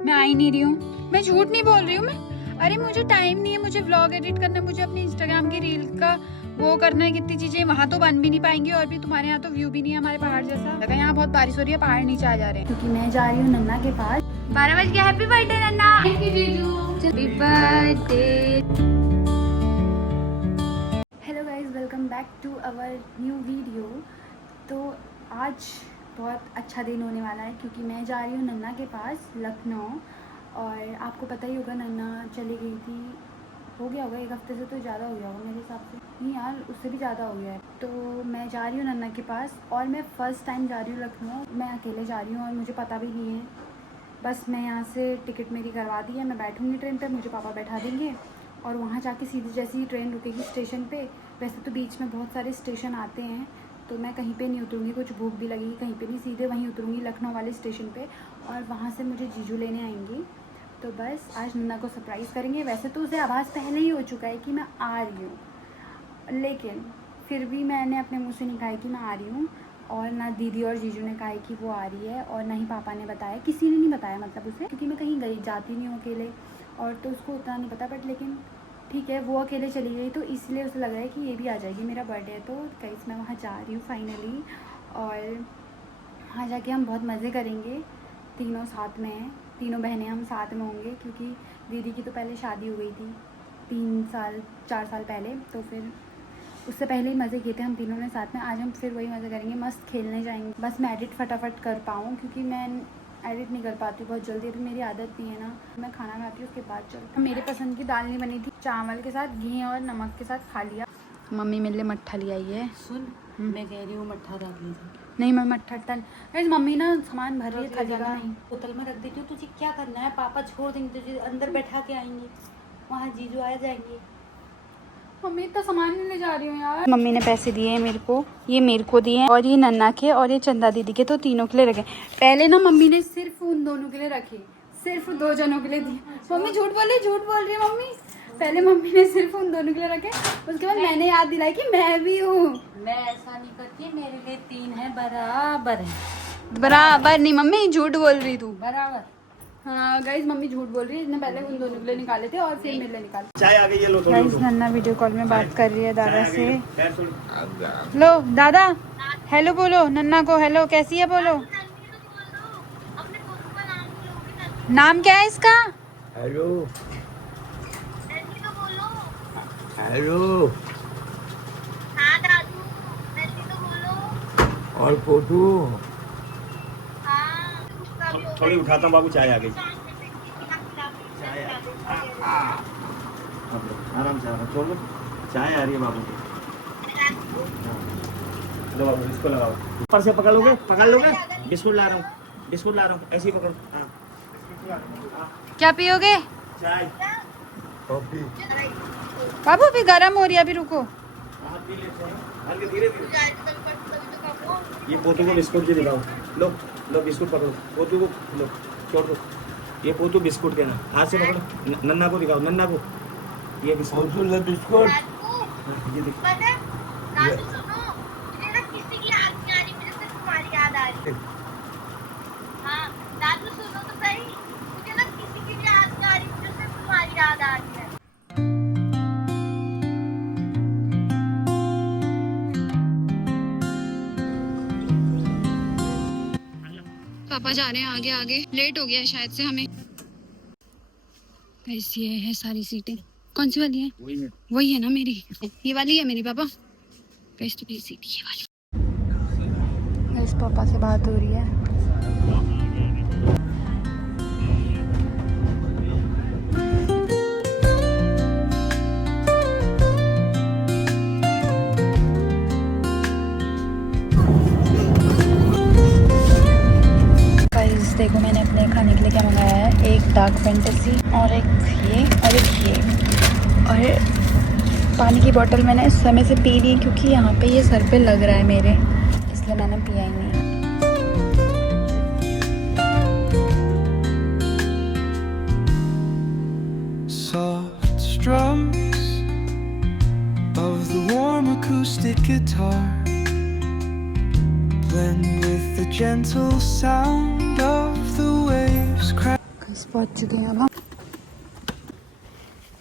मैं आ ही नहीं रही हूँ। मैं झूठ नहीं बोल रही हूँ। मैं अरे मुझे टाइम नहीं है, मुझे व्लॉग एडिट करना है, मुझे अपने इंस्टाग्राम की रील का वो करना है, कितनी चीजें वहाँ तो बन भी नहीं पाएंगी। और भी तुम्हारे यहाँ तो व्यू भी नहीं है हमारे पहाड़ जैसा। लगा यहाँ बहुत बारिश हो रही है, पहाड़ नीचे आ जा रहे हैं। क्योंकि मैं जा रही हूँ नन्ना के पास। 12 बज गया। हैप्पी बर्थडे नन्ना। Happy birthday. Hello guys, welcome back to our new video. तो आज बहुत अच्छा दिन होने वाला है क्योंकि मैं जा रही हूँ नन्ना के पास लखनऊ। और आपको पता ही होगा नन्ना चली गई थी, हो गया होगा 1 हफ्ते से तो ज़्यादा हो गया होगा मेरे हिसाब से। नहीं यार, उससे भी ज़्यादा हो गया है। तो मैं जा रही हूँ नन्ना के पास और मैं फ़र्स्ट टाइम जा रही हूँ लखनऊ। मैं अकेले जा रही हूँ और मुझे पता भी नहीं है। बस मैं यहाँ से टिकट मेरी करवा दी है, मैं बैठूँगी ट्रेन पर, मुझे पापा बैठा देंगे और वहाँ जाके सीधी जैसी ही ट्रेन रुकेगी स्टेशन पे। वैसे तो बीच में बहुत सारे स्टेशन आते हैं तो मैं कहीं पे नहीं उतरूँगी, कुछ भूख भी लगेगी कहीं पे नहीं, सीधे वहीं उतरूँगी लखनऊ वाले स्टेशन पे और वहाँ से मुझे जीजू लेने आएंगी। तो बस आज नन्ना को सरप्राइज़ करेंगे। वैसे तो उसे आभास पहले ही हो चुका है कि मैं आ रही हूँ, लेकिन फिर भी मैंने अपने मुँह से नहीं कहा कि मैं आ रही हूँ। और ना दीदी और जीजू ने कहा है कि वो आ रही है और ना ही पापा ने बताया, किसी ने नहीं बताया मतलब उसे, क्योंकि मैं कहीं गई जाती नहीं हूँ अकेले और तो उसको उतना नहीं पता। बट लेकिन ठीक है, वो अकेले चली गई तो इसलिए उसे लग रहा है कि ये भी आ जाएगी, मेरा बर्थडे है। तो गाइस मैं वहाँ जा रही हूँ फाइनली और वहाँ जाके हम बहुत मज़े करेंगे। तीनों साथ में हैं, तीनों बहनें हम साथ में होंगे क्योंकि दीदी की तो पहले शादी हो गई थी 4 साल पहले। तो फिर उससे पहले ही मज़े किए थे हम तीनों ने साथ में। आज हम फिर वही मज़े करेंगे, मस्त खेलने जाएंगे। बस मैं एडिट फटाफट कर पाऊँ क्योंकि मैं एडिट नहीं कर पाती बहुत जल्दी, अभी मेरी आदत नहीं है ना। मैं खाना खाती हूँ उसके बाद चल। मेरे पसंद की दाल नहीं बनी थी, चावल के साथ घी और नमक के साथ खा लिया। मम्मी मेरे लिए मट्ठा ले आई है। सुन, मैं कह रही हूँ मट्ठा रख लीजिए। नहीं मैं मट्ठा तल, अरे मम्मी ना सामान भर रही है थाली का। नहीं बोतल में रख देती हूँ, तुझे क्या करना है? पापा छोड़ देंगे तुझे, अंदर बैठा के आएंगे, वहाँ जीजू आ जाएंगे। मम्मी इतना सामान नहीं ले जा रही हूँ यार। मम्मी ने पैसे दिए हैं मेरे को, ये मेरे को दिए हैं और ये नन्ना के और ये चंदा दीदी के, तो तीनों के लिए रखे। पहले ना मम्मी ने सिर्फ उन दोनों के लिए रखे, सिर्फ 2 जनों के लिए दिए। मम्मी झूठ बोल रही है मम्मी। पहले मम्मी ने सिर्फ उन दोनों के लिए रखे, उसके बाद मैंने याद दिलाई कि मैं भी हूँ। मैं ऐसा नहीं करती, मेरे लिए 3 है, बराबर है। बराबर नहीं मम्मी, झूठ बोल रही तू। बराबर। हाँ गाइस, मम्मी झूठ बोल रही है। इसने पहले उन दोनों के लिए निकाले थे और फिर मेरे लिए निकाले। चाय आ गई है, लो गाइस नन्ना वीडियो कॉल में बात कर रही है दादा से। लो दादा, हेलो बोलो नन्ना को, हेलो कैसी है बोलो। नाम क्या है इसका? Hello hello. हाँ दादू, जल्दी तो बोलो। और फोटो हाँ, उसका भी हो थोड़ी उठाता हूँ बाबू, चाय आ गई। चाय आराम से आराम छोड़ लो, चाय आ रही है बाबू की। लो बाबू इसको लगाओ, ऊपर से पकड़ लोगे। बिस्कुट ला रहा हूँ, ऐसे ही पकड़ो। हाँ क्या पियोगे? चाय कॉफी। बाबू अभी गर्म हो रही है, अभी रुको। हाँ पी लेते हैं, हल्के धीरे धीरे। ये पोतू को बिस्कुट के दिलाओ, लो बिस्कुट पकड़ो, पोतू को लो, छोड़ दो। ये पोतू बिस्कुट के ना, हाथ से पकड़ो। नन्ना को दिखाओ, नन्ना को ये बिस्कुट। ये देखो, दादू सुनो, मुझे ना किसी की याद नहीं आ रही, मुझे सिर्फ तुम्हारी याद आ रही है। हाँ दादू सुनो तो सही, मुझे ना किसी की याद नहीं आ रही, मुझे सिर्फ तुम्हारी याद आ रही है। पापा जा रहे हैं आगे आगे, लेट हो गया है शायद से हमें। कैसी है सारी सीटें? कौन सी वाली है? वही है ना मेरी, ये वाली है मेरी पापा। कैसी तो सीट ये वाली। इस पापा से बात हो रही है। देखो मैंने अपने खाने के लिए क्या मंगाया है, एक डार्क फैंटेसी और एक ये और पानी की बोतल मैंने इस समय से पी ली क्योंकि यहाँ पे ये सर पे लग रहा है मेरे, इसलिए मैंने पिया ही नहीं। Soft strums of the warm acoustic guitar blend with the gentle sound of the waves crash. पहुंच चुके हैं अब हम।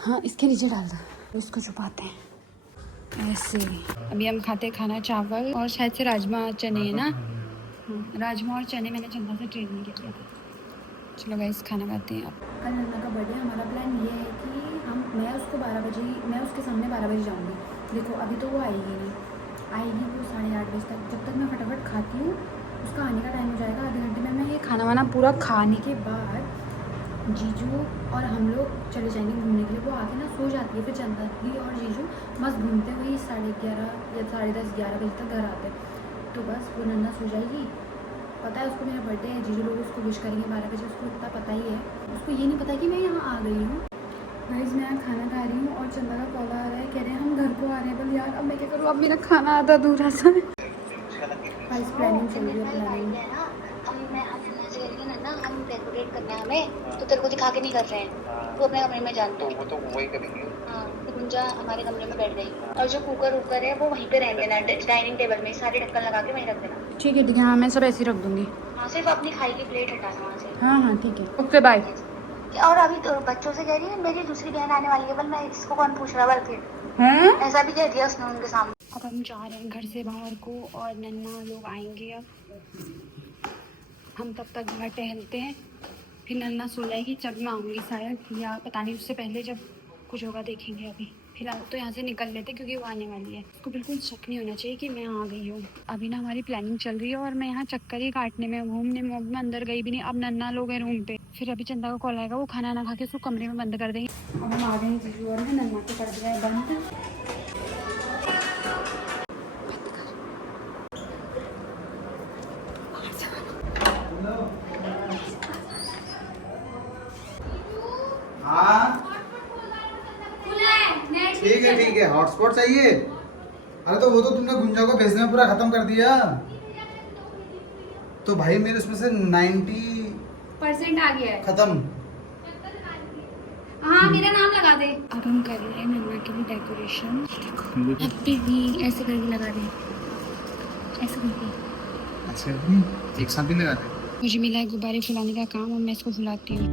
हाँ इसके नीचे डाल दो, उसको छुपाते हैं ऐसे। अभी हम खाते खाना चावल और शायद से राजमा चने है ना। हाँ, राजमा और चने मैंने चंदा से ट्रेन में किया था। चलो गाइस खाना खाते हैं। कल नन्ना का बर्थडे, हमारा प्लान ये है कि मैं उसके सामने 12 बजे जाऊँगी। देखो अभी तो वो आएगी वो 8:30 बजे तक। जब तक मैं फटाफट खाती हूँ उसका आने का टाइम हो जाएगा, आधे घंटे में मैं ये खाना वाना पूरा खाने के बाद जीजू और हम लोग चले जाएंगे घूमने के लिए। वो आके ना सो जाती है, फिर चंदा दी और जीजू मस्त घूमते हुए 11:30 या 10:30 11 बजे तक घर आते। तो बस वो नन्ना सो जाएगी। पता है उसको मेरा बर्थडे है, जीजू लोग उसको विश करेंगे 12 बजे, उसको इतना पता ही है। उसको ये नहीं पता कि मैं यहाँ आ गई हूँ। गाइस मैं यहाँ खाना खा रही हूँ और चंदा का कॉल आ रहा है, कह रहे हैं हम घर को आ रहे हैं। बोल यार अब मैं क्या करूँ, अब मेरा खाना आधा अधूरा सा है। गाइस प्लानिंग चल रही है, प्लानिंग। हम डेकोरेट करना है हमें, तो तेरे को दिखा के नहीं कर रहे हैं, तो अपने कमरे में जानते हैं। वो तो वही करेंगे। हाँ तो गुंजा हमारे कमरे में बैठ गई और जो कुकर उकर है वो वहीं पे रहने देना, डाइनिंग टेबल में सारे ढक्कन लगा के वहीं रख देना। ठीक है हाँ मैं सब ऐसे ही रख दूँगी। हाँ सिर्फ अपनी खाई की प्लेट हटाना वहाँ से। हाँ ठीक है, ओके बाय। और अभी तो बच्चों से कह रही है मेरी दूसरी बहन आने वाली है, बल मैं इसको कौन पूछ रहा बल्कि ऐसा भी कह दिया उसने उनके सामने। अब हम जा रहे हैं घर से बाहर को और नन्ना लोग आएंगे। अब हम तब तक घर टहलते हैं, फिर नन्ना सो जाएगी जब मैं आऊँगी शायद, या पता नहीं उससे पहले जब कुछ होगा देखेंगे। अभी फिलहाल तो यहाँ से निकल लेते क्योंकि वो आने वाली है। उसको बिल्कुल शक नहीं होना चाहिए कि मैं आ गई हूँ। अभी ना हमारी प्लानिंग चल रही है और मैं यहाँ चक्कर ही काटने में, घूमने में, मैं अंदर गई भी नहीं। अब नन्ना लोग हैं रूम पे, फिर अभी चंदा का कॉल आएगा, वो खाना ना खा के उसको कमरे में बंद कर देंगे। अब हम आ गए हैं जीजू और मैं, नन्ना को कर दिया है बंद। हाँ ठीक है हॉटस्पॉट चाहिए। अरे तो वो तो तुमने गुंजा को भेजने में पूरा खत्म कर दिया। तो भाई मेरे उसमें से 90% आ गया है खत्म। हाँ मेरा नाम लगा दे। अब हम कर रहे हैं नन्ना के लिए डेकोरेशन। हैप्पी भी ऐसे करके लगा दे, ऐसे करके। अच्छा एक साथ ही लगा दे। मुझे मिला है गुब्बारे फुलाने का काम और मैं इसको फुलाती हूँ।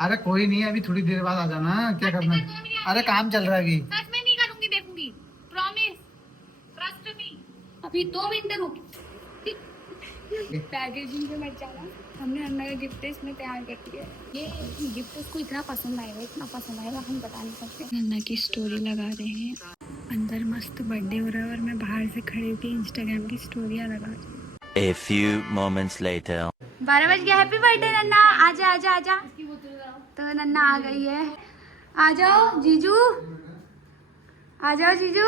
अरे कोई नहीं, अभी थोड़ी देर बाद आ जाना। क्या करना है? अरे काम चल रहा है अभी। सच में नहीं करूंगी, देखूंगी, प्रॉमिस, ट्रस्ट मी। अभी 2 मिनट रुक। पैकेजिंग पे मत जाना, हमने नन्ना का गिफ्ट इसमें तैयार कर दिया है। ये गिफ्ट उसको इतना पसंद आएगा हम बता नहीं सकते। नन्ना की स्टोरी लगा रहे हैं, अंदर मस्त बर्थडे हो रहा है और मैं बाहर से खड़े होकर इंस्टाग्राम की स्टोरियाँ लगा रही हूँ। A few moments later. 12 बज गया। हैप्पी बर्थडे नन्ना, आजा आजा आजा। तो नन्ना आ गई है, आ जाओ जीजू, आ जाओ जीजू।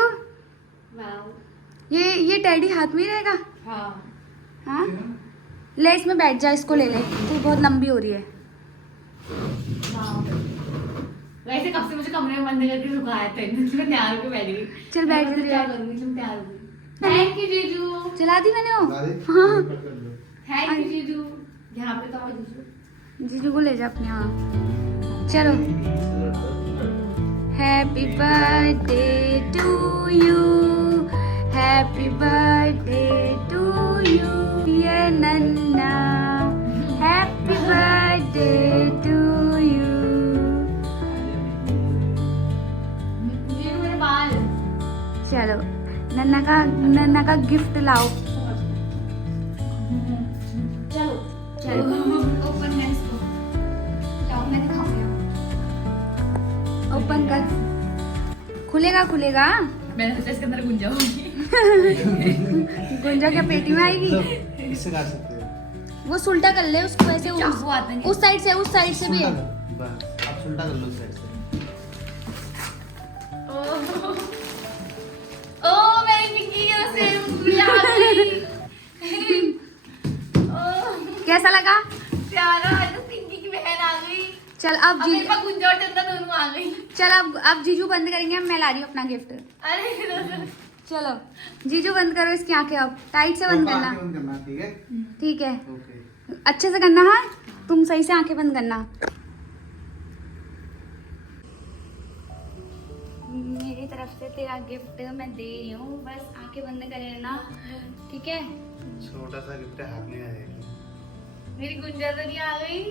ये टेडी हाथ में ही रहेगा। हाँ ले इसमें बैठ जा, इसको ले ले, तू बहुत लंबी हो रही है। वैसे कब से मुझे कमरे में बंद करके रुकाया था, मैं तैयार होकर बैठ गई। चल बैठ जा, क्या करूंगी, तुम तैयार हो। थैंक यू जीजू। चला दी मैंने वो। हाँ थैंक यू जीजू। यहाँ पे तो आओ जीजू। जीजू को ले जा अपने यहाँ। चलो happy birthday to you, happy birthday to you ये नन्ना, हैप्पी बर्थडे टू यू। जीजू मेरे बाल। चलो नन्ना का गिफ्ट लाओ। चलो ओपन कर इसको, लाओ मैं दिखाऊंगी। ओपन कर, खुलेगा खुलेगा। मैंने सोचा इसके अंदर गुंजा होगी। गुंजा क्या पेटी में आएगी? इससे कर सकते हो। वो सुल्टा कर ले उसको, वैसे चाकू आता नहीं। उस साइड से भी है। आप सुल्टा कर लो इस साइड से। ओ मेरी पिंकी के सेम गुड़िया आ गई। कैसा लगा? प्यारा, आज तो पिंकी की बहन आ गई। चल अब अब मेरे पास गुंजा और चंदा दोनों आ गई। चल अब जीजू बंद करेंगे, मैं ला रही हूँ अपना गिफ्ट। अरे चलो जीजू बंद करो इसकी आंखें, अब टाइट से बंद करना। बंद करना, ठीक है? ठीक है, ओके। अच्छे से करना। हाँ तुम सही से आंखें बंद करना। मेरी तरफ से तेरा गिफ्ट मैं दे रही हूँ, बस आंखें बंद कर लेना, ठीक है? छोटा सा गिफ्ट हाथ में आएगी। मेरी गुंजा तो नहीं आ गई?